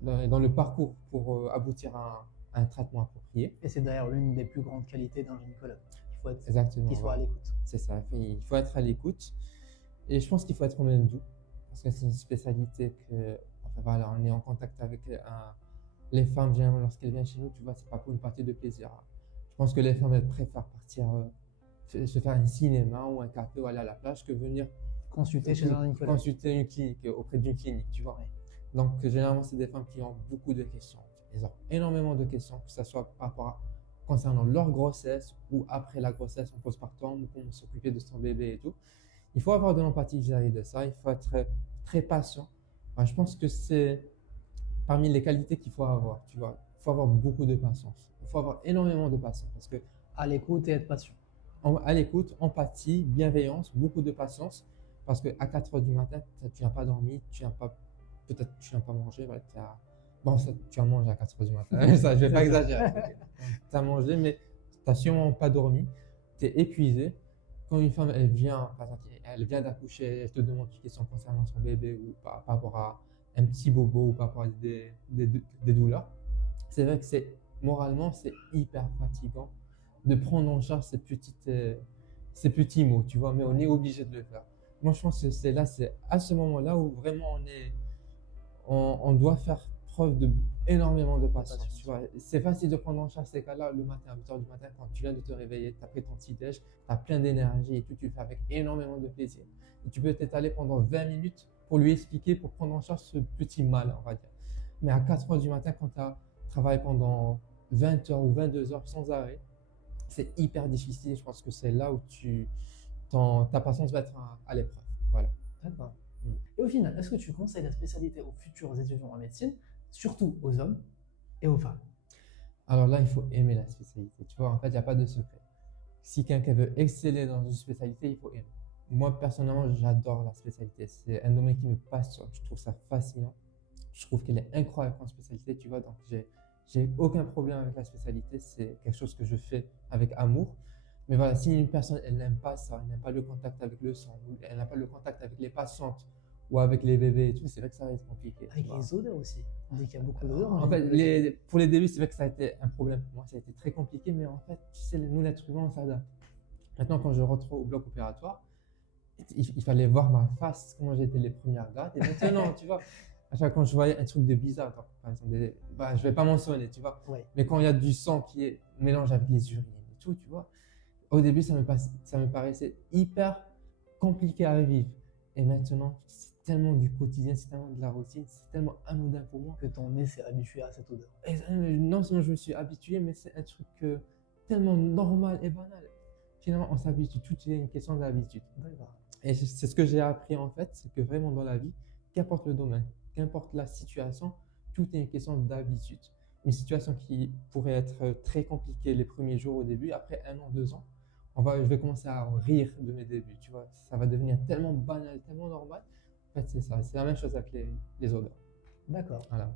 dans le parcours pour aboutir à un traitement approprié. Et c'est d'ailleurs l'une des plus grandes qualités d'un gynécologue. Il faut être, Exactement. qu'il soit à Voilà. l'écoute. C'est ça. Il faut être à l'écoute. Et je pense qu'il faut être quand même doux. Parce que c'est une spécialité que, enfin voilà, on est en contact avec les femmes, généralement, lorsqu'elles viennent chez nous, tu vois, c'est pas pour une partie de plaisir. Je pense que les femmes, elles préfèrent partir se faire un cinéma ou un café ou aller à la plage que venir Consulter chez un gynécologue. consulter une clinique, auprès d'une clinique, tu vois. Donc, généralement, c'est des femmes qui ont beaucoup de questions. Elles ont énormément de questions, que ce soit par rapport concernant leur grossesse ou après la grossesse en postpartum ou comment s'occuper de son bébé et tout. Il faut avoir de l'empathie vis-à-vis de ça, il faut être très patient. Enfin, je pense que c'est parmi les qualités qu'il faut avoir, tu vois. Il faut avoir beaucoup de patience. Il faut avoir énormément de patience parce que À l'écoute et être patient. à l'écoute, empathie, bienveillance, beaucoup de patience parce qu'à 4h du matin, tu n'as pas dormi, peut-être tu n'as pas mangé, voilà, bon, ça, tu as mangé à 4h du matin, ça, je vais pas exagérer. Tu as mangé, mais tu n'as sûrement pas dormi, tu es épuisé. Quand une femme, elle vient, par exemple, elle vient d'accoucher, elle te demande des questions concernant son bébé ou par rapport à un petit bobo ou par rapport à des douleurs, c'est vrai que moralement, c'est hyper fatigant de prendre en charge ces petits mots, tu vois, mais on est obligé de le faire. Moi, je pense que c'est à ce moment-là où vraiment on doit faire preuve énormément de patience. Tu vois. C'est facile de prendre en charge ces cas-là le matin, à 8h du matin, quand tu viens de te réveiller, tu as pris ton petit-déj, tu as plein d'énergie et tout, tu le fais avec énormément de plaisir. Et tu peux t'étaler pendant 20 minutes pour lui expliquer, pour prendre en charge ce petit mal, on va dire. Mais à 4h du matin, quand tu as travaillé pendant 20h ou 22h sans arrêt, c'est hyper difficile. Je pense que c'est là où ta patience va être à l'épreuve. Voilà. D'accord. Et au final, est-ce que tu conseilles la spécialité aux futurs étudiants en médecine, surtout aux hommes et aux femmes? Alors là, il faut aimer la spécialité. Tu vois, en fait, il n'y a pas de secret. Si quelqu'un veut exceller dans une spécialité, il faut aimer. Moi, personnellement, j'adore la spécialité. C'est un domaine qui me passionne. Je trouve ça fascinant. Je trouve qu'elle est incroyable en spécialité, tu vois. Donc, j'ai aucun problème avec la spécialité. C'est quelque chose que je fais avec amour. Mais voilà, si une personne, elle n'aime pas ça, elle n'aime pas le contact avec le sang, elle n'a pas le contact avec les patientes ou avec les bébés et tout, c'est vrai que ça va être compliqué. Avec les odeurs aussi. On dit qu'il y a beaucoup d'odeurs. En fait, pour les débuts, c'est vrai que ça a été un problème pour moi. Ça a été très compliqué, mais en fait, tu sais, nous, l'être humain, on s'adapte. Maintenant, quand je rentre au bloc opératoire, il fallait voir ma face, comment j'étais les premières gardes. Et maintenant, tu vois, à chaque fois quand je voyais un truc de bizarre, par exemple, je vais pas mentionner, tu vois, Ouais. mais quand il y a du sang qui est mélangé avec les urines et tout, tu vois, au début, ça me paraissait hyper compliqué à vivre. Et maintenant, c'est tellement du quotidien, c'est tellement de la routine, c'est tellement anodin pour moi. Que ton nez s'est habitué à cette odeur. Et non seulement je me suis habitué, mais c'est un truc tellement normal et banal. Finalement, on s'habitue, tout est une question d'habitude. D'accord. Et c'est ce que j'ai appris en fait, c'est que vraiment dans la vie, qu'importe le domaine, qu'importe la situation, tout est une question d'habitude. Une situation qui pourrait être très compliquée les premiers jours au début, après 1 an, 2 ans, je vais commencer à rire de mes débuts, tu vois. Ça va devenir tellement banal, tellement normal. En fait, c'est ça. C'est la même chose avec les odeurs. D'accord. Voilà.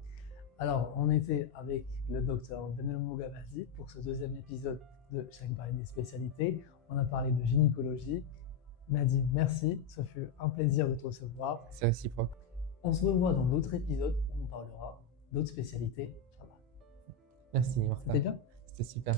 Alors, on était avec le docteur Benel Mougamazi pour ce deuxième épisode de Chaque parler des spécialités. On a parlé de gynécologie. Mehdi, merci. Ce fut un plaisir de te recevoir. C'est réciproque. On se revoit dans d'autres épisodes où on parlera d'autres spécialités. Inch'Allah. Merci, Martin. C'était bien? C'était super.